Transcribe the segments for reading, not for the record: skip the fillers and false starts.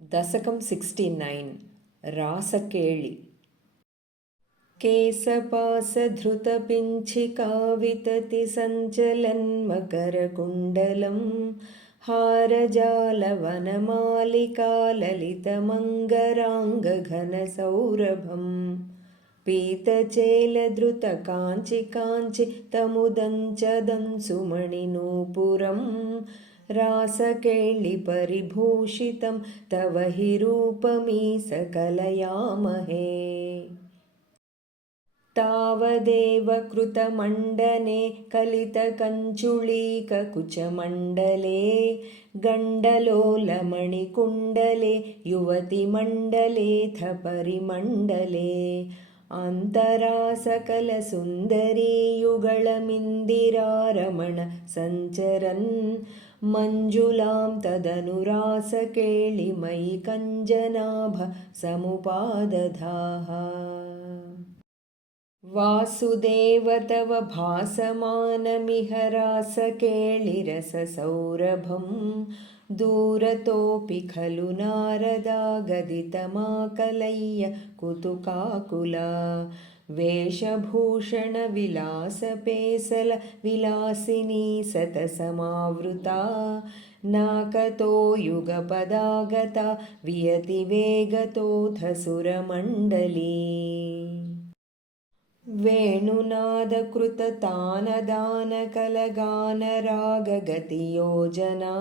दशकं 69 रासकेळि केशपाशधृतपिञ्छिकाविततिसञ्चलन्मकरकुण्डलं हारजालवनमालिकाललितमङ्गराङ्गघनसौरभं पीतचेलधृतकाञ्चिकाञ्चितमुदञ्चदंसुमणिनूपुरं रासकेळिपरिभूषितं तव हि रूपमीसकलयामहे। तावदेव कृतमण्डने कलितकञ्चुळीककुचमण्डले गण्डलोलमणिकुण्डले युवतिमण्डलेऽथ परिमण्डले अन्तरासकलसुन्दरी युगळमिन्दिरारमण सञ्चरन् मञ्जुलां तदनुरासकेळिमयि कञ्जनाभ समुपादधाः। वासुदेव तव भासमानमिह रासकेळिरससौरभं दूरतोऽपि खलु नारदागदितमाकलय्य कुतुकाकुला वेशभूषणविलासपेसलविलासिनी सतसमावृता नाकतो युगपदागता वियतिवेगतोऽथ सुरमण्डली वेणुनादकृततानदानकलगानरागगतियोजना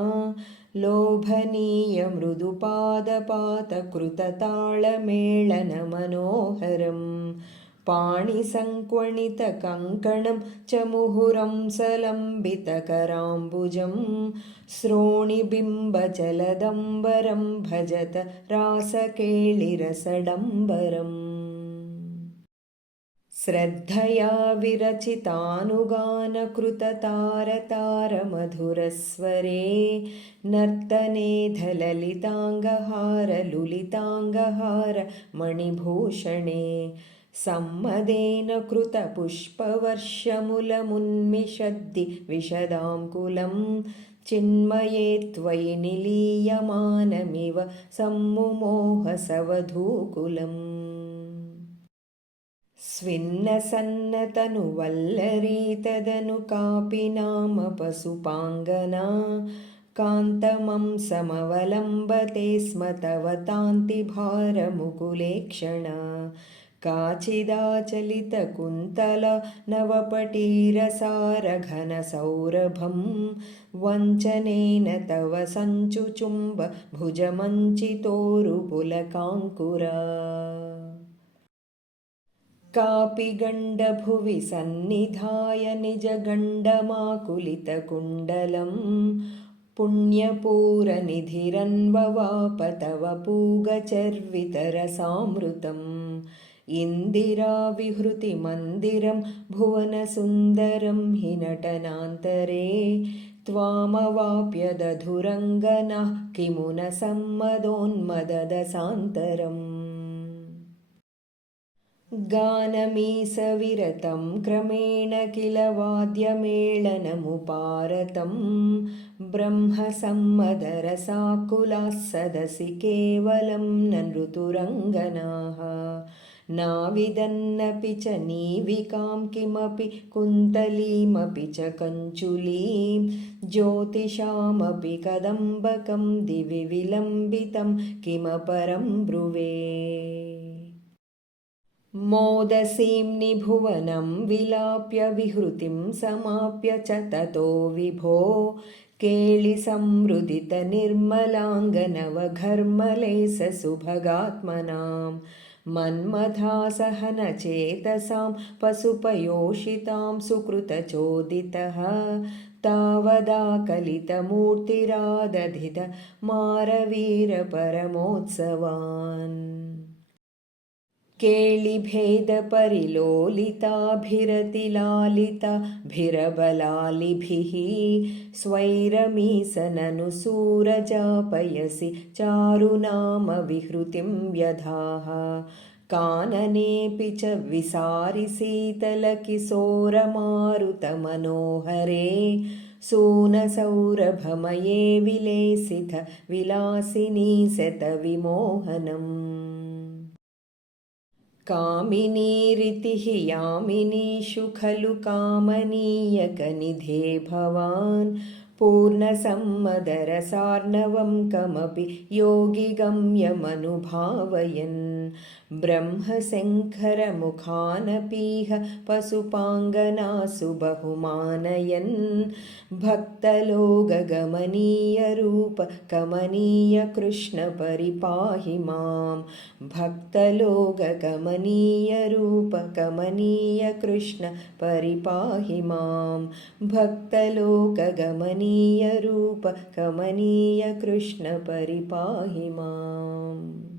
लोभनीयमृदुपादपातकृतताळमेळनमनोहरं पाणिसङ्क्वणितकङ्कणं च मुहुरं सलम्बितकराम्बुजं श्रोणिबिम्बचलदम्बरं भजत रासकेळिरसडम्बरम् श्रद्धया विरचितानुगानकृततारतारमधुरस्वरे नर्तनेऽधललिताङ्गहारलुलिताङ्गहार मणिभूषणे सम्मदेन कृतपुष्पवर्षमुलमुन्मिषद्दि विशदाङ्कुलं चिन्मये त्वयि निलीयमानमिव सम्मुमोहसवधूकुलम् स्विन्नसन्नतनुवल्लरी तदनु कापि नाम पशुपाङ्गना कान्तमं समवलम्बते स्म तव तान्तिभारमुकुलेक्षणा काचिदाचलितकुन्तला नवपटीरसारघनसौरभं वञ्चनेन तव सञ्चुचुम्ब भुजमञ्चितोरुपुलकाङ्कुरा कापि गण्डभुवि सन्निधाय निजगण्डमाकुलितकुण्डलं पुण्यपूरनिधिरन्ववाप तव पूगचर्वितरसामृतम् इन्दिराविहृतिमन्दिरं भुवनसुन्दरं हि नटनान्तरे त्वामवाप्य दधुरङ्गनाः किमु न सम्मदोन्मददसान्तरम् गानमीसविरतं क्रमेण किल वाद्यमेळनमुपारतं ब्रह्मसम्मदरसाकुलाः सदसि केवलं न ऋतुरङ्गनाः नाविदन्नपि च नीविकां किमपि कुन्तलीमपि च कञ्चुलीं ज्योतिषामपि कदम्बकं दिवि विलम्बितं किमपरं ब्रुवे मोदसीम्नि भुवनं विलाप्य विहृतिं समाप्य च ततो विभो केळिसंवृदितनिर्मलाङ्गनवघर्मलेशसुभगात्मनां मन्मथासहनचेतसां पशुपयोषितां सुकृतचोदितः तावदाकलितमूर्तिरादधित मारवीरपरमोत्सवान् केळिभेदपरिलोलिताभिरतिलालिताभिरबलालिभिः स्वैरमीसननुसूरजापयसि चारुनामविहृतिं व्यधाः काननेऽपि च विसारिशीतलकिशोरमारुतमनोहरे सूनसौरभमये विलेसित विलासिनी शतविमोहनम् कामिनीरितिः यामिनीषु खलु कामनीयकनिधे भवान् पूर्णसम्मदरसार्णवं कमपि योगिगम्यमनुभावयन् ब्रह्मशङ्करमुखानपीह पशुपाङ्गनासु बहुमानयन् भक्तलोकगमनीयरूप कमनीय कृष्ण परिपाहि मां भक्तलोकगमनीयरूप कमनीय कृष्ण परिपाहि मां भक्तलोकगमनीयरूप कमनीय कृष्ण परिपाहि माम्।